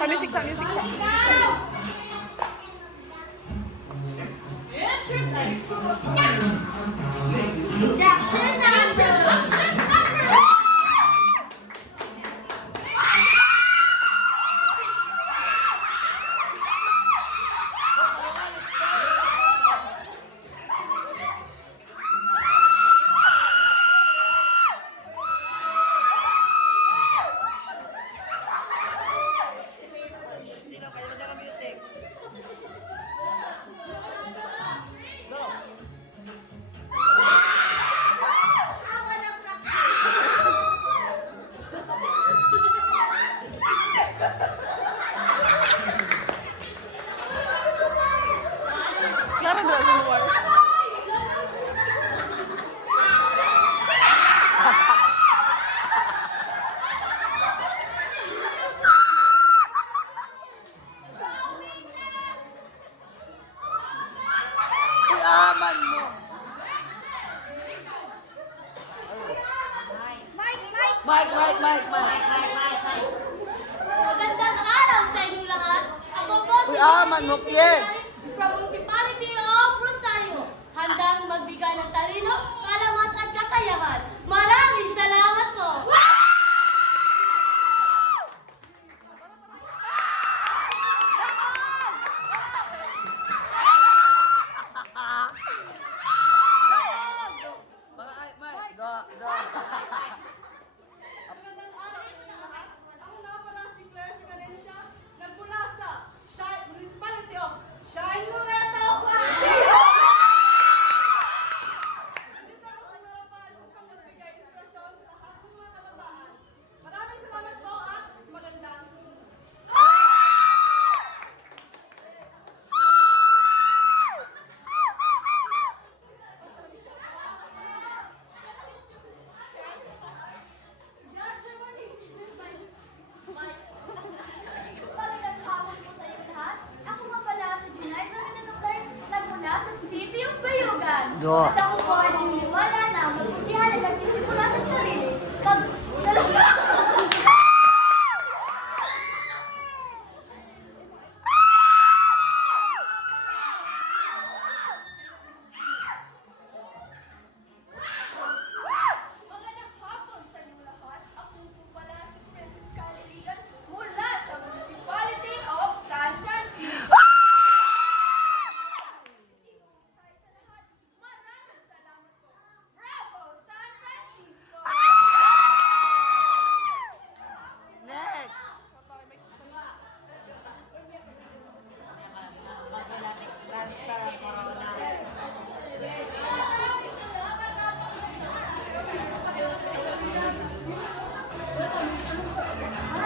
Pa-music sa, music sa. Klaro dra sa lugar. Uy, aman mo. Mike. Magandang araw sa inyong lahat. Ako po si Uy, aman mo, Pierre. from Municipality of Rosario. Handang magbigay ng talino, kaalaman at kakayahan. Maraming salamat po. Mike. Magandang araw sa inyo lahat. Ako nga pala si Claire Sicanencia, nagmula sa Municipality of Shine Loreto. Nandito ako sa harapan upang magbigay inspirasyon sa lahat ng mga kabataan. Maraming salamat po at magandang Magandang hapon po sa inyo lahat. Ako nga pala si Junay Zaminanukler, nagmula sa City of Bayugan. Do. At ako